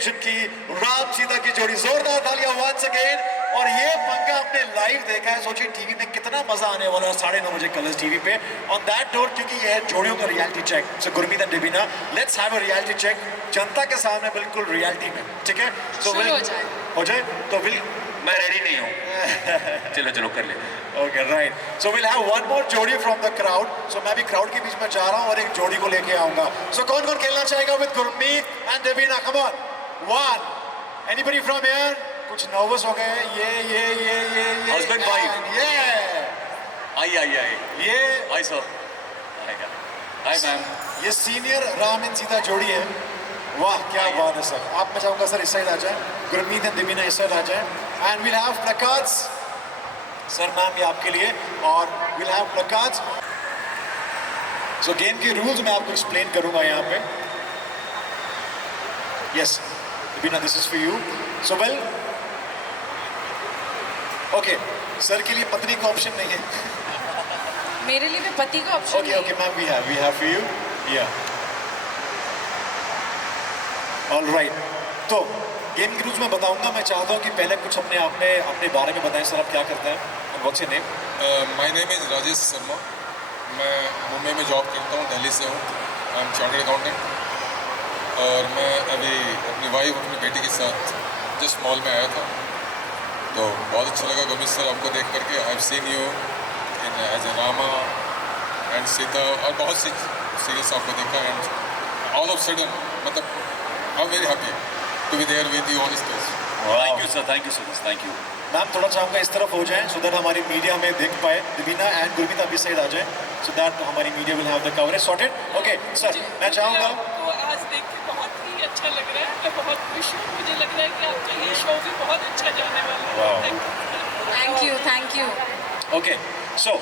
Television की राम सीता की जोड़ी, जोरदार तालियां वंस अगेन। और ये पंगा आपने लाइव देखा है, सोचिए टीवी में कितना मजा आने वाला है 9:30 बजे कलर्स टीवी पे। ऑन दैट नोट, क्योंकि ये है जोड़ियों का reality check, so Gurmeet and Debina, let's have a reality check जनता के सामने, बिल्कुल रियलिटी में, ठीक है? तो हो जाए तो विल, मैं रेडी नहीं हूँ। चलो चलो कर ले। Okay right, so will have one more जोड़ी फ्रॉम द क्राउड। सो मैं भी क्राउड के बीच में जा रहा हूँ और एक जोड़ी को लेके आऊंगा। सो कौन कौन खेलना चाहेगा with Gurmeet and Debina? Come on, one, anybody from here? कुछ नर्वस हो गए? ये हस्बैंड भाई, ये आई ये आई सर, हाय मैम। ये सीनियर राम एंड सीता जोड़ी है। वाह क्या बात है सर। आप, मैं चाहूंगा सर इस साइड आ जाए, गुरमीत एंड डेबिना इस साइड आ जाए, and will have placards. Sir ma'am ये आपके लिए, और will have placards. So game के रूल्स मैं आपको एक्सप्लेन करूंगा यहाँ पे। Yes Debina, this is for you. So well, okay, sir के लिए पत्नी का ऑप्शन नहीं है। मेरे लिए भी पति का option okay okay ma'am, we have for you, या ऑलराइट। तो गेम के रूल्स मैं बताऊंगा। मैं चाहता हूँ कि पहले कुछ अपने बारे में बताएं। सर आप क्या करते हैं? What's your name? My name is Rajesh Sharma. मैं मुंबई में जॉब करता हूँ, दिल्ली से हूँ। I am chartered accountant. और मैं अभी अपनी वाइफ, अपनी बेटी के साथ जस्ट मॉल में आया था, तो बहुत अच्छा लगा गुरमीत सर आपको देख करके। I have seen you in as a Rama and Sita, और बहुत सी सीरीज आपको देखा, एंड ऑल ऑफ सडन मतलब I am very happy to be there with you on stage. Thank you sir, thank you so much, thank you. Ma'am थोड़ा चाहूँगा इस तरफ हो जाएं, सो दैट हमारी मीडिया में देख पाए। डेबिना एंड गुरमीत आप इस साइड आ जाएं, सो दैट हमारी media will have the coverage sorted. Okay sir, मैं चाहूँगा, आपको आज देख के बहुत ही अच्छा लग रहा है। मैं बहुत खुश हूँ। मुझे लग रहा है कि आपका ये शो भी बहुत अच्छा जाने वाला है। Thank you. Okay so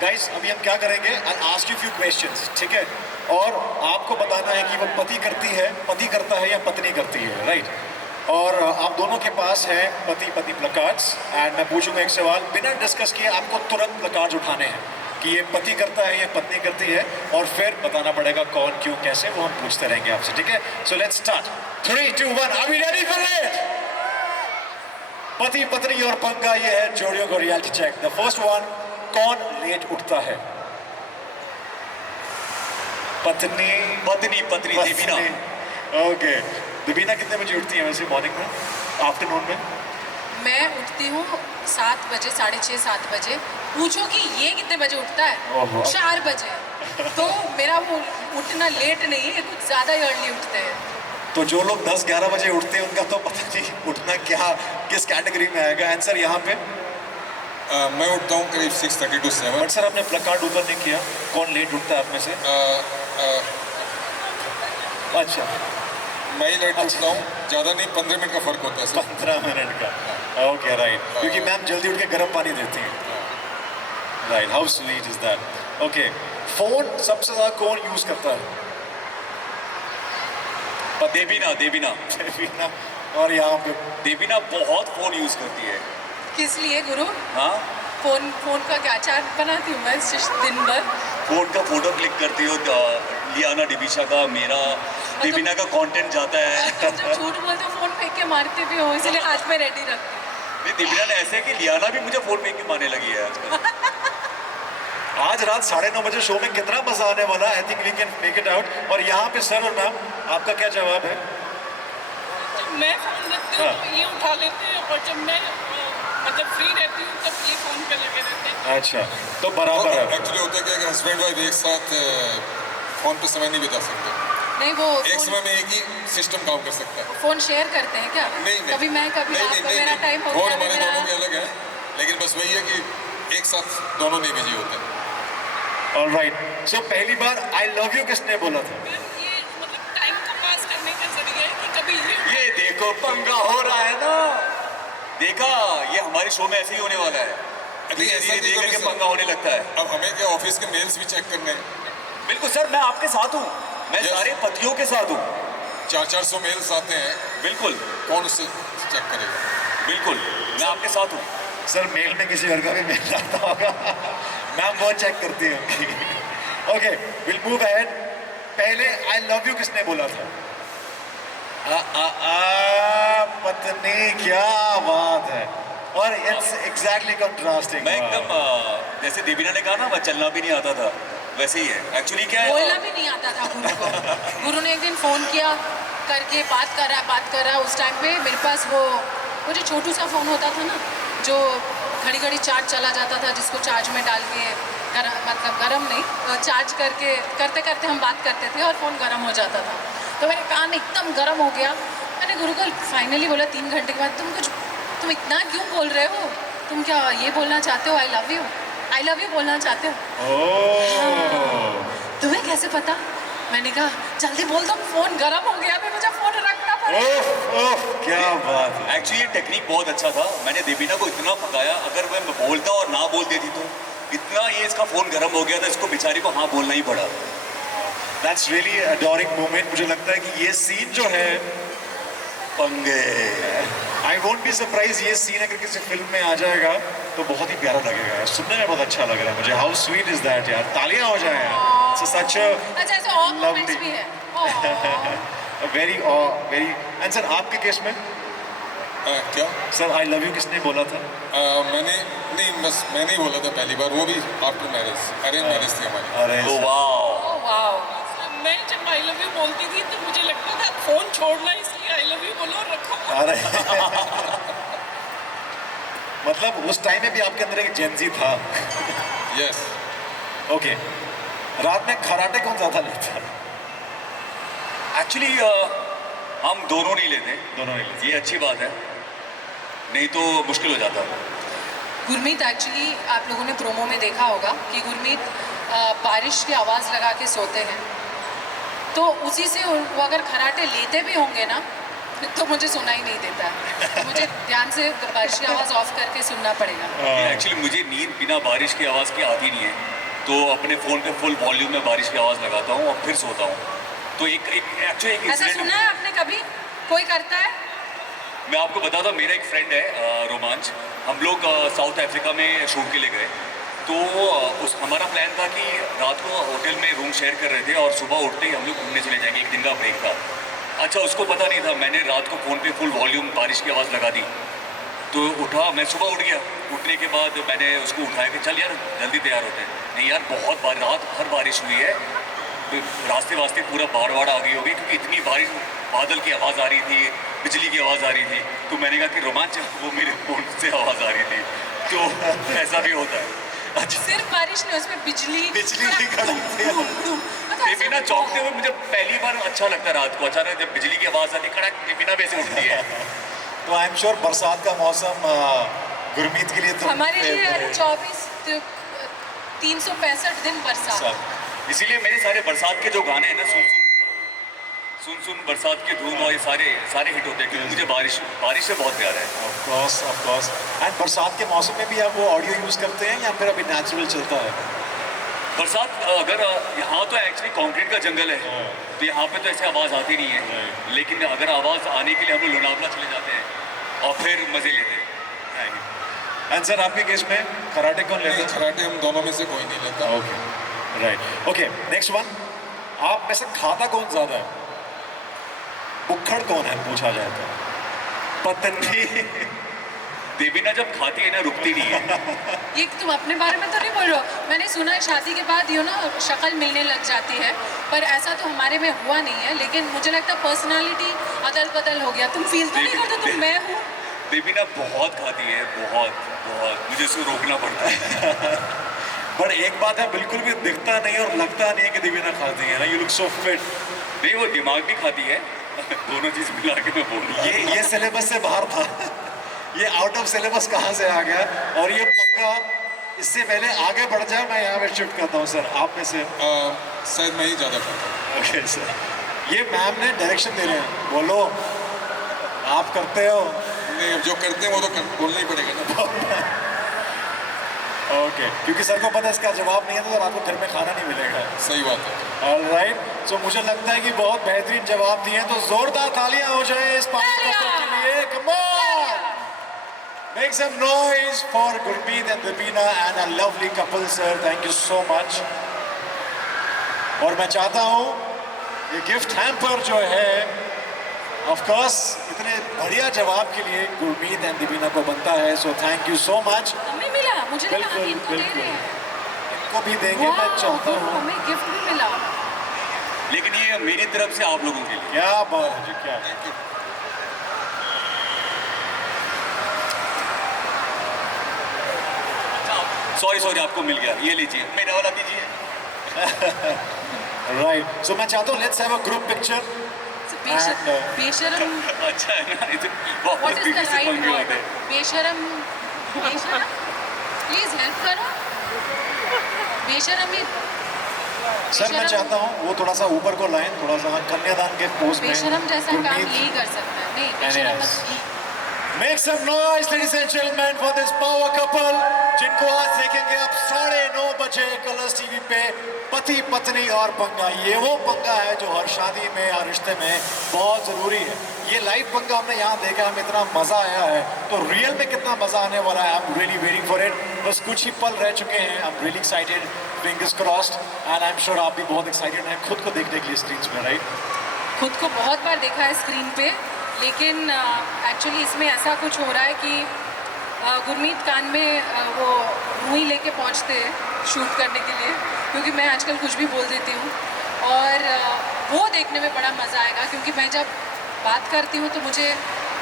guys, अभी हम क्या करेंगे, I ask you few questions, ठीक है? और आपको बताना है कि वो पति करता है या पत्नी करती है, राइट? और आप दोनों के पास है पति प्लकार्ड्स, एंड मैं पूछूंगा एक सवाल, बिना डिस्कस किए आपको तुरंत प्लकार्ड्स उठाने हैं कि ये पति करता है या पत्नी करती है, और फिर बताना पड़ेगा कौन, क्यों, कैसे, वो हम पूछते रहेंगे आपसे, ठीक है? So let's start. 3, 2, 1, are we ready for it? पति पत्नी और पंगा, ये है जोड़ियों को reality check. The first one, कौन लेट उठता है? पत्नी डेबिना। ओके, डेबिना कितने बजे उठती है वैसे मॉर्निंग में, आफ्टरनून में? मैं उठती हूँ 7 बजे, 6:30 7 बजे। पूछो कि ये कितने बजे उठता ओहो। है? 4 बजे। तो मेरा वो उठना लेट नहीं है, कुछ ज़्यादा ही अर्ली उठते हैं। तो जो लोग 10-11 बजे उठते हैं उनका तो पता नहीं उठना क्या, किस कैटेगरी में आएगा। आंसर यहाँ पे मैं उठता हूँ करीब 6:30 to 7। बट सर आपने प्लकार्ड ऊपर नहीं किया, कौन लेट उठता है आप में से? अच्छा, मैं ही लेट उठता हूँ, ज़्यादा नहीं, 15 मिनट का फ़र्क होता है सर। 15 मिनट का। ओके राइट, क्योंकि मैम जल्दी उठ के गर्म पानी देती हैं। Right, how sweet is that. Okay, phone सबसे ज्यादा कौन यूज करता है? डेबिना। डेबिना। और यहाँ पे डेबिना बहुत फोन यूज करती है। किस लिए गुरु? हाँ, फोन का क्या चार्ट बनाती हूँ मैं दिन भर। फोन का फोटो क्लिक करती हो, लियाना डिबिशा का, मेरा, डेबिना का कंटेंट जाता है। तुम जब झूठ बोलते हो फोन फेंक के मारते भी हो, इसलिए हाथ में रेडी रखती हूँ। नहीं, डेबिना ने ऐसे कि लियाना भी मुझे फोन फेंक के मारने लगी है आजकल। आज रात 9:30 बजे शो में कितना मजा आने वाला है। I think we can make it out. और यहाँ पे सर और मैम, आपका क्या जवाब है? जब मैं फोन रखती हूँ तो ये उठा लेते हैं, और जब मैं मतलब फ्री रहती हूँ तब ये फोन पे लगे रहते हैं। अच्छा, तो बराबर है। एक्चुअली होता है कि अगर हस्बैंड वाइफ एक साथ फ़ोन पे समय नहीं बिता सकते, नहीं, वो एक समय में एक ही सिस्टम काम कर सकता है। फोन शेयर करते हैं क्या? नहीं, कभी मैं, कभी नहीं, आप, नहीं, कभी नहीं, मेरा टाइम हो फोन गया, हमारे मेरा- दोनों के अलग है, लेकिन बस वही है कि एक साथ दोनों नहीं बिजी होते। ऑलराइट, सो पहली बार आई लव यू किसने बोला था? ये मतलब टाइम को पास करने का जरिया है कि कभी ये देखो पंगा हो रहा है ना, देखा, ये हमारे शो में ऐसे ही होने वाला है। नहीं, ऐसा नहीं देख कभी के सर। पंगा होने लगता है। अब हमें क्या ऑफिस के मेल्स भी चेक करने हैं। बिल्कुल सर, मैं आपके साथ हूँ, मैं Yes. सारे पतियों के साथ हूँ। 400 मेल्स आते हैं, बिल्कुल कौन उससे चेक करेगा? बिल्कुल, मैं आपके साथ हूँ। सर मेल में किसी और का भी मेल आता होगा, मैम वो चेक करती है। Okay, will move ahead. पहले आई लव यू किसने बोला था? पत्नी, क्या बात है। और इट्स एग्जैक्टली कंट्रास्टिंग। मैं एकदम जैसे देवीना ने कहा ना, मैं चलना भी नहीं आता था, वैसे ही है। एक्चुअली क्या बोलना है, भी नहीं आता था गुरु को। गुरु ने एक दिन फ़ोन किया करके बात कर रहा। उस टाइम पे मेरे पास वो जो छोटू सा फ़ोन होता था ना, जो घड़ी घड़ी चार्ज चला जाता था, जिसको चार्ज में डाल के गरम नहीं, चार्ज करके करते करते हम बात करते थे और फ़ोन गर्म हो जाता था। तो मेरे कान एकदम गर्म हो गया। मैंने गुरु को फाइनली बोला 3 घंटे के बाद, तुम इतना क्यों बोल रहे हो? तुम क्या ये बोलना चाहते हो, आई लव यू बोलना चाहते हो? तुम्हें कैसे पता? मैंने कहा जल्दी बोल दो, फोन गर्म हो गया, मुझे फोन रखना पड़ेगा। क्या बात है। एक्चुअली ये टेक्निक बहुत अच्छा था। मैंने देवीना को इतना पकाया, अगर मैं बोलता और ना बोल देती तो इतना ये इसका फोन गर्म हो गया था, इसको बेचारी को हाँ बोलना ही पड़ा। That's really adoring moment. मुझे लगता है कि ये सीन जो है, पंगे, आई वोंट बी सरप्राइज, ये सीन अगर किसी फिल्म में आ जाएगा तो बहुत ही प्यारा लगेगा यार। सुनने में बहुत अच्छा लग रहा है मुझे। हाउ स्वीट इज दैट यार। तालियां हो जाए यार। सच अच्छा, ऐसे और मोमेंट्स भी है। Very very. एंड सर आपके केस में क्या सर आई लव यू किसने बोला था? मैंने नहीं बोला था पहली बार, वो भी आफ्टर मैरिज, अरेंज मैरिज थी हमारी। अरे ओ वाओ। वाओ। मैं जब आई लव यू बोलती थी तो मुझे लगता था फोन छोड़ना, इसलिए आई लव यू बोलो और रखो। अरे मतलब उस टाइम में भी आपके अंदर एक जेंजी था। यस। ओके। रात में खराटे कौन ज्यादा लेता? एक्चुअली हम दोनों नहीं लेते, दोनों नहीं लेते। ये अच्छी बात है, नहीं तो मुश्किल हो जाता। गुरमीत, एक्चुअली आप लोगों ने प्रोमो में देखा होगा कि गुरमीत बारिश की आवाज़ लगा के सोते हैं, तो उसी से वो अगर खराटे लेते भी होंगे ना तो मुझे सुनाई नहीं देता है। तो मुझे ध्यान से बारिश की आवाज़ ऑफ करके सुनना पड़ेगा। एक्चुअली मुझे नींद बिना बारिश की आवाज़ की आती नहीं है, तो अपने फ़ोन पे फुल वॉल्यूम में बारिश की आवाज़ लगाता हूँ और फिर सोता हूँ। तो एक्चुअली एक ऐसा इंसिडेंट सुना है आपने कभी? कोई करता है? मैं आपको बता दूं, मेरा एक फ्रेंड है रोमांच, हम लोग साउथ अफ्रीका में शूट के लिए गए। तो हमारा प्लान था कि रात को होटल में रूम शेयर कर रहे थे और सुबह उठते ही हम लोग घूमने चले जाएंगे, एक दिन का ब्रेक था। अच्छा, उसको पता नहीं था, मैंने रात को फ़ोन पे फुल वॉल्यूम बारिश की आवाज़ लगा दी। तो उठा, मैं सुबह उठ गया। उठने के बाद मैंने उसको उठाया कि चल यार जल्दी तैयार होते हैं। नहीं यार, बहुत रात भर बारिश हुई है, रास्ते वास्ते पूरा बाढ़ आ गई होगी, क्योंकि इतनी बारिश, बादल की आवाज़ आ रही थी, बिजली की आवाज़ आ रही थी। तो मैंने कहा कि रोमांच, वो मेरे फ़ोन से आवाज़ आ रही थी। तो ऐसा भी होता है। अच्छा, सिर्फ बारिश नहीं, उसमें बिजली की कड़कती है। देवीना चौंकते हुए मुझे पहली बार अच्छा लगता है रात को, अचानक जब बिजली की आवाज़ आती, कड़क, देवीना वैसे उठती है। तो आई एम श्योर बरसात का मौसम गुरमीत के लिए तो हमारे लिए 365 दिन बरसात। इसीलिए मेरे सारे बरसात के जो गाने हैं ना, सुन सुन बरसात की धूम, और ये सारे हिट होते हैं, क्योंकि मुझे बारिश से बहुत प्यार है। Of course. एंड बरसात के मौसम में भी आप वो ऑडियो यूज करते हैं या फिर अभी नेचुरल चलता है? बरसात अगर यहाँ तो एक्चुअली कंक्रीट का जंगल है, तो यहाँ पे तो ऐसे आवाज़ आती नहीं है, लेकिन अगर आवाज़ आने के लिए हम लोग लोनावला चले जाते हैं और फिर मज़े लेते हैं। एंड सर आपके केस में कराटे कौन लेता नहीं, है? कराटे हम दोनों में से कोई नहीं लेता। Okay, right. Okay, next one. आप में से खाता कौन ज्यादा है? बुक्खड़ कौन है पूछा जाए तो? पत्नी। देवीना जब खाती है ना, रुकती नहीं है। ये तुम अपने बारे में तो नहीं बोल रहे हो? मैंने सुना है शादी के बाद शक्ल मिलने लग जाती है, पर ऐसा तो हमारे में हुआ नहीं है। लेकिन मुझे लगता है पर्सनालिटी अदल बदल हो गया। तुम फील तो नहीं करते तुम मैं हूँ? देवीना बहुत खाती है, बहुत, मुझे उसको रोकना पड़ता है। पर एक बात है, बिल्कुल भी दिखता नहीं और लगता नहीं है कि देवीना खाती है ना। You look so fit. नहीं, वो दिमाग भी खाती है। दोनों चीज़ मिला के मैं बोलूँ। ये सिलेबस से बाहर था। ये आउट ऑफ सिलेबस कहाँ से आ गया? और ये पक्का इससे पहले आगे बढ़ जाए, मैं यहाँ पे शिफ्ट करता हूँ सर आप में से। शायद मैं ही ज़्यादा खाता हूँ। ओके सर, ये मैम ने डायरेक्शन दे रहे हैं, बोलो आप करते हो। नहीं, अब जो करते हैं वो तो बोलना ही पड़ेगा ना। ओके, क्योंकि सर को पता है इसका जवाब नहीं है तो रात को घर में खाना नहीं मिलेगा। सही बात है। ऑलराइट, सो मुझे लगता है कि बहुत बेहतरीन जवाब दिए हैं, तो जोरदार तालियां हो जाए इस पावर कपल के लिए। Come on, make some noise for Gurmeet and Debina and a lovely couple sir. Thank you so much. और मैं चाहता हूं ये गिफ्ट हैम्पर जो है ऑफ कोर्स इतने बढ़िया जवाब के लिए गुरमीत एंड दीपिना को बनता है, so thank you so much. हमें मिला, मुझे लगा बिल्कुल, हम इनको दे बिल्कुल। रहे हैं। इनको भी देंगे, मैं वाह, चाहता तो हूँ। हमें गिफ्ट भी मिला। लेकिन ये मेरी तरफ से आप लोगों के लिए। क्या बात है जी, क्या थैंक यू। सॉरी आपको मिल गया, ये लीजिए, मेरा वाला दीजिए। राइट, सो मैं चाहता हूँ let's have a group picture. And, बेशरम, अच्छा है ना, इतने व्हाट बहुत इज द से राइट पंगे वर्ड? होते हैं। बेशरम, बेशरम, प्लीज हेल्प करो। बेशरम ही, सर मैं चाहता हूँ वो थोड़ा सा ऊपर को लाएं, थोड़ा सा कन्यादान के पोज में। बेशरम जैसा काम गुरमीत, यही कर सकता है। नहीं, बेशरम Yes. मत। Make some noise, ladies and gentlemen, for this power couple, जिनको आज देखेंगे आप 9:30 बजे कलर्स टीवी पे, पति पत्नी और पंगा। ये वो पंगा है जो हर शादी में, हर रिश्ते में बहुत जरूरी है। ये लाइव पंगा हमने यहाँ देखा, हमें इतना मजा आया है, तो रियल में कितना मजा आने वाला है। I am really waiting for it. बस कुछ ही पल रह चुके हैं, I am really excited, fingers crossed, and I am sure आप भी बहुत एक्साइटेड हैं खुद को देखने के लिए स्क्रीन पे, राइट? खुद को बहुत बार देखा है स्क्रीन पे, लेकिन एक्चुअली इसमें ऐसा कुछ हो रहा है कि गुरमीत कान में वो रुई लेके पहुंचते हैं शूट करने के लिए, क्योंकि मैं आजकल कुछ भी बोल देती हूँ, और वो देखने में बड़ा मज़ा आएगा, क्योंकि मैं जब बात करती हूँ तो मुझे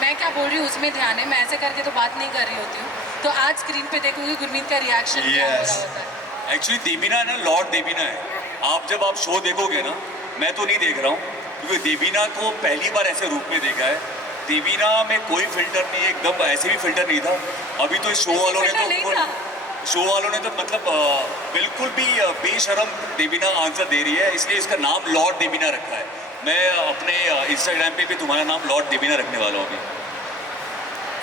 मैं क्या बोल रही हूँ उसमें ध्यान है, मैं ऐसे करके तो बात नहीं कर रही होती हूँ। तो आज स्क्रीन पे देखूंगी गुरमीत का रिएक्शन क्या हो रहा होता है। एक्चुअली देवीना है ना, लॉर्ड देवीना है। आप जब आप शो देखोगे ना, मैं तो नहीं देख रहा हूँ, क्योंकि देवीना को पहली बार ऐसे रूप में देखा है। देवीना में कोई फिल्टर नहीं, एकदम ऐसे भी फिल्टर नहीं था। अभी तो शो वालों ने फिल्टर नहीं था। तो शो वालों ने तो मतलब बिल्कुल भी बेशरम देवीना आंसर दे रही है, इसलिए इसका नाम लॉर्ड देवीना रखा है। मैं अपने इंस्टाग्राम पे भी तुम्हारा नाम लॉर्ड देवीना रखने वाला हूँ अभी।